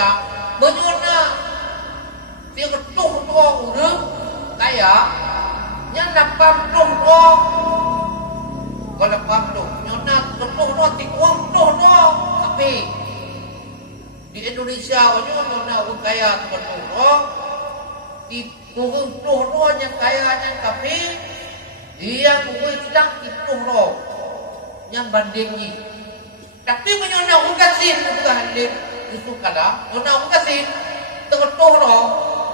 tidak menyona dia ketuh tua udah kayak nyana pamtuh tua kalau pamtuh nyona ketuh tua tikuang tuh tua tapi di Indonesia nyona orang kaya ketuh tua tikuang tuh tua yang kayanya tapi dia kuih sedang tikuh tua yang bandingi tapi menyona orang kasih bukan hadir itu kadang nyona orang kasih tengah tuh tua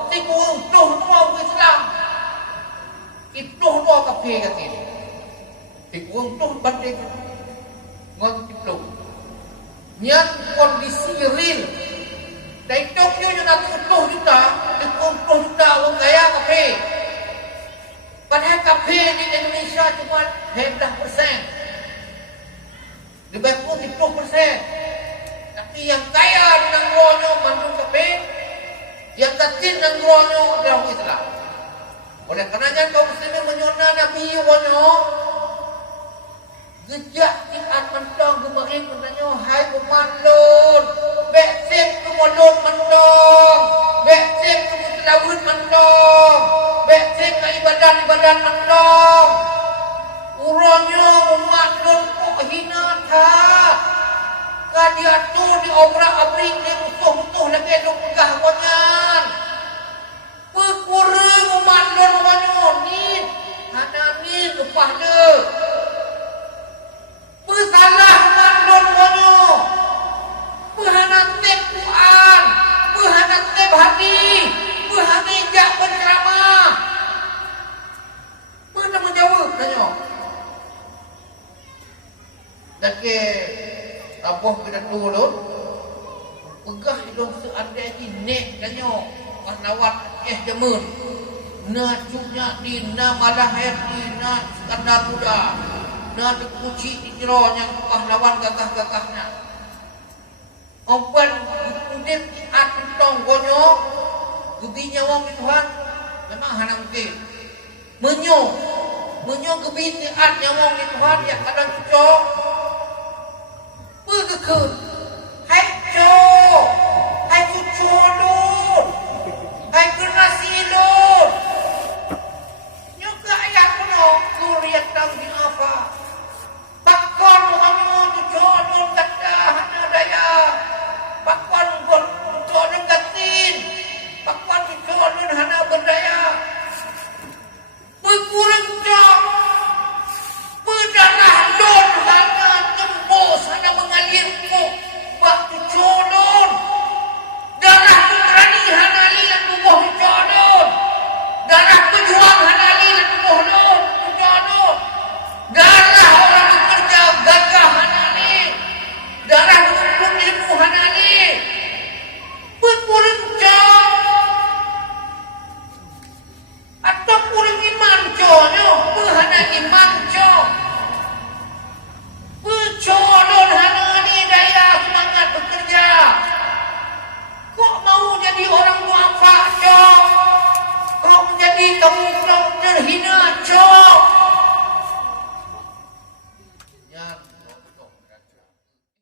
tikuang tuh tua kuih sedang itu doa kafe katin. Tikuang tuh banding ngon itu. Nyan kondisi real. Dari Tokyo yang nak tuh juta, tikuang tuh juta orang kaya kafe. Padahal kafe di Indonesia cuma 10%. Di Bangkok 10%. Tapi yang kaya di Nangronyo Bandung kafe, yang kecil Nangronyo adalah Islam. Oleh karenanya kaum muslimin menyona Nabi Yuwanyo gejak tiat mentong gemarin katanya hai pemandun beksik kemulun mentong beksik kemutlawun mentong beksik ke ibadah-ibadah mentong uronyo memandun kok hina tak kadiatu diobrak-abrik di musuh-musuh lagi lu pegah konyan pekure memandun wanyo ni hanani lepah de pesalah mandun wanyo pehanat tep Quran pehanat tep hati pehani jak penceramah pernah menjawab nanyo dan ke tabuh kita turun pegah hidung seandai nek nanyo pahlawan jamun na cuknya di na malah di na skandar muda na dipuji di jero yang pahlawan gagah-gagahnya ompan udip at tong gonyo gebi nyawang Tuhan memang hana mungkin menyo gebi at nyawang Tuhan ya kadang cok pegekun hai cok hai kucolun hai generasi ilun nyuka ayah kuno kuriat tau di apa pakon kamu tujuan kata hana daya pakon tujuan katin pakon tujuan hana berdaya kurang cok berdarah lon hana tembus hana mengalir kok bak tujuan darah berani hana lihat tubuh tujuan darah pejuang hana lihat tubuh tujuan darah orang bekerja gagah hana lihat darah menuntut ilmu hana lihat berkurang cok atau kurang iman coknya berhana iman cok bercolon hana lihat daya semangat bekerja kok mau jadi orang muafak cok kok menjadi kamu terhina